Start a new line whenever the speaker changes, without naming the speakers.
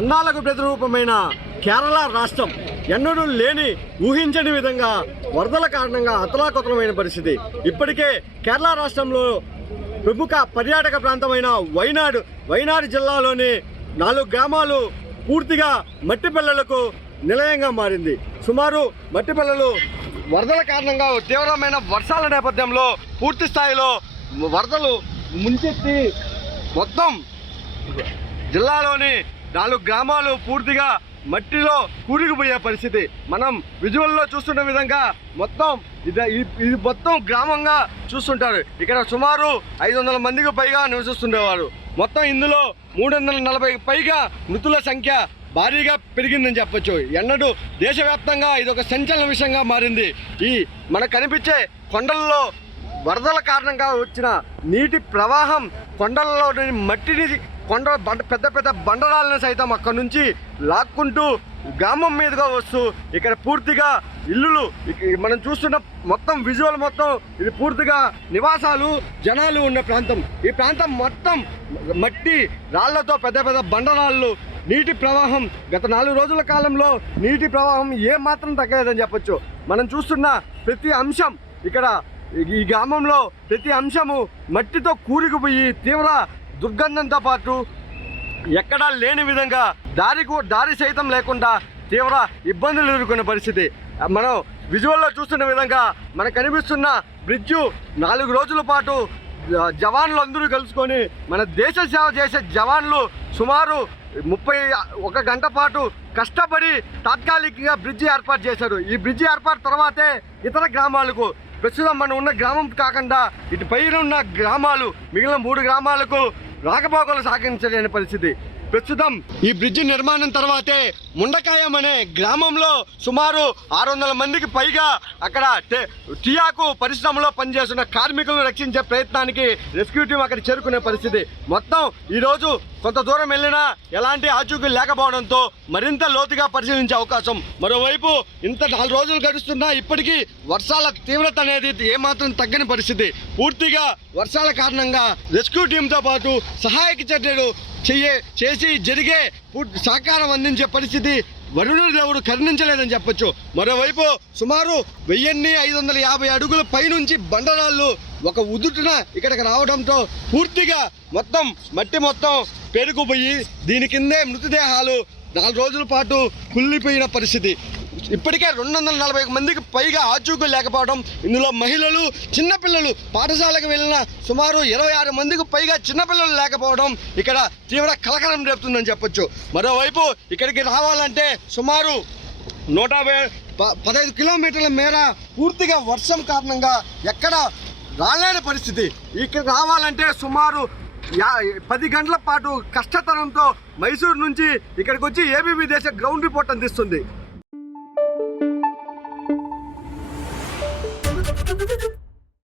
అందాలకు ప్రతిరూపమైన కేరళ రాష్ట్రం ఎన్నడూ లేని ఊహించని విధంగా వరదల కారణంగా అతలాకుతలమైన పరిస్థితి. ఇప్పటికే కేరళ రాష్ట్రంలో ప్రముఖ పర్యాటక ప్రాంతమైన వైనాడు వైనాడు జిల్లాలోని నాలుగు గ్రామాలు పూర్తిగా మట్టి పిల్లలకు నిలయంగా మారింది. సుమారు మట్టి పిల్లలు వరదల కారణంగా తీవ్రమైన వర్షాల నేపథ్యంలో పూర్తి స్థాయిలో వరదలు ముంచెత్తి మొత్తం జిల్లాలోని నాలుగు గ్రామాలు పూర్తిగా మట్టిలో కూరుకుపోయే పరిస్థితి. మనం విజువల్లో చూస్తున్న విధంగా మొత్తం ఇది ఇది- మొత్తం గ్రామంగా చూస్తుంటారు. ఇక్కడ సుమారు ఐదు వందల మందికి పైగా నివసిస్తుండేవారు. మొత్తం ఇందులో మూడు వందల నలభై పైగా మృతుల సంఖ్య భారీగా పెరిగిందని చెప్పొచ్చు. ఎన్నడూ దేశవ్యాప్తంగా ఇది ఒక సంచలన విషయంగా మారింది. ఈ మనకు కనిపించే కొండల్లో వరదల కారణంగా వచ్చిన నీటి ప్రవాహం కొండలలోని మట్టిని కొండ బండ పెద్ద పెద్ద బండరాలను సైతం అక్కడ నుంచి లాక్కుంటూ గ్రామం మీదుగా వస్తూ ఇక్కడ పూర్తిగా ఇల్లులు మనం చూస్తున్న మొత్తం విజువల్ మొత్తం ఇది పూర్తిగా నివాసాలు జనాలు ఉన్న ప్రాంతం. ఈ ప్రాంతం మొత్తం మట్టి రాళ్ళతో పెద్ద పెద్ద బండరాళ్ళు నీటి ప్రవాహం. గత నాలుగు రోజుల కాలంలో నీటి ప్రవాహం ఏ మాత్రం తగ్గలేదని చెప్పొచ్చు. మనం చూస్తున్న ప్రతి అంశం ఇక్కడ ఈ గ్రామంలో ప్రతి అంశము మట్టితో కూరుకుపోయి తీవ్ర దుర్గంధంతో పాటు ఎక్కడా లేని విధంగా దారికు దారి సైతం లేకుండా తీవ్ర ఇబ్బందులు ఎదుర్కొన్న పరిస్థితి. మనం విజువల్లో చూస్తున్న విధంగా మనకు కనిపిస్తున్న బ్రిడ్జు నాలుగు రోజుల పాటు జవాన్లు అందరూ కలుసుకొని మన దేశ సేవ చేసే జవాన్లు సుమారు ముప్పై ఒక గంట పాటు కష్టపడి తాత్కాలికంగా బ్రిడ్జి ఏర్పాటు చేశారు. ఈ బ్రిడ్జి ఏర్పాటు తర్వాతే ఇతర గ్రామాలకు ప్రస్తుతం మనం ఉన్న గ్రామం కాకుండా ఇటు పైన ఉన్న గ్రామాలు మిగిలిన మూడు గ్రామాలకు రాకపోకలు సాగించలేని పరిస్థితి. ప్రస్తుతం ఈ బ్రిడ్జి నిర్మాణం తర్వాతే ముండకాయం అనే గ్రామంలో సుమారు ఆరు వందల మందికి పైగా అక్కడ టే- టియాకు పరిశ్రమలో పనిచేస్తున్న కార్మికులను రక్షించే ప్రయత్నానికి రెస్క్యూ టీం అక్కడ చేరుకునే పరిస్థితి. మొత్తం ఈరోజు కొంత దూరం వెళ్ళినా ఎలాంటి ఆచూకీ లేకపోవడంతో మరింత లోతుగా పరిశీలించే అవకాశం. మరోవైపు ఇంత నాలుగు రోజులు గడుస్తున్నా ఇప్పటికీ వర్షాల తీవ్రత అనేది ఏమాత్రం తగ్గని పరిస్థితి. పూర్తిగా వర్షాల కారణంగా రెస్క్యూ టీంతో పాటు సహాయక చర్యలు చెయ్యే చేసి జరిగే సహకారం అందించే పరిస్థితి వరుణుడు ఎవరు కరుణించలేదని చెప్పొచ్చు. మరోవైపు సుమారు వెయ్యిన్ని ఐదు వందల యాభై అడుగుల పైనుంచి బండరాళ్ళు ఒక ఉదుటున ఇక్కడికి రావడంతో పూర్తిగా మొత్తం మట్టి మొత్తం పెరుగుపోయి దీని కిందే మృతదేహాలు నాలుగు రోజుల పాటు కుళ్ళిపోయిన పరిస్థితి. ఇప్పటికే రెండు వందల నలభై మందికి పైగా ఆచూకులు లేకపోవడం ఇందులో మహిళలు చిన్నపిల్లలు పాఠశాలకు వెళ్ళిన సుమారు ఇరవై ఆరు మందికి పైగా చిన్నపిల్లలు లేకపోవడం ఇక్కడ తీవ్ర కలకలం రేపుతుందని చెప్పొచ్చు. మరోవైపు ఇక్కడికి రావాలంటే సుమారు నూట ప- పదహైదు కిలోమీటర్ల మేర పూర్తిగా వర్షం కారణంగా ఎక్కడ రాలేని పరిస్థితి. ఇక్కడ రావాలంటే సుమారు యా పది గంటల పాటు కష్టతరంతో మైసూరు నుంచి ఇక్కడికి వచ్చి ఏబీబీ దేశ గ్రౌండ్ రిపోర్ట్ అందిస్తుంది. Thank you.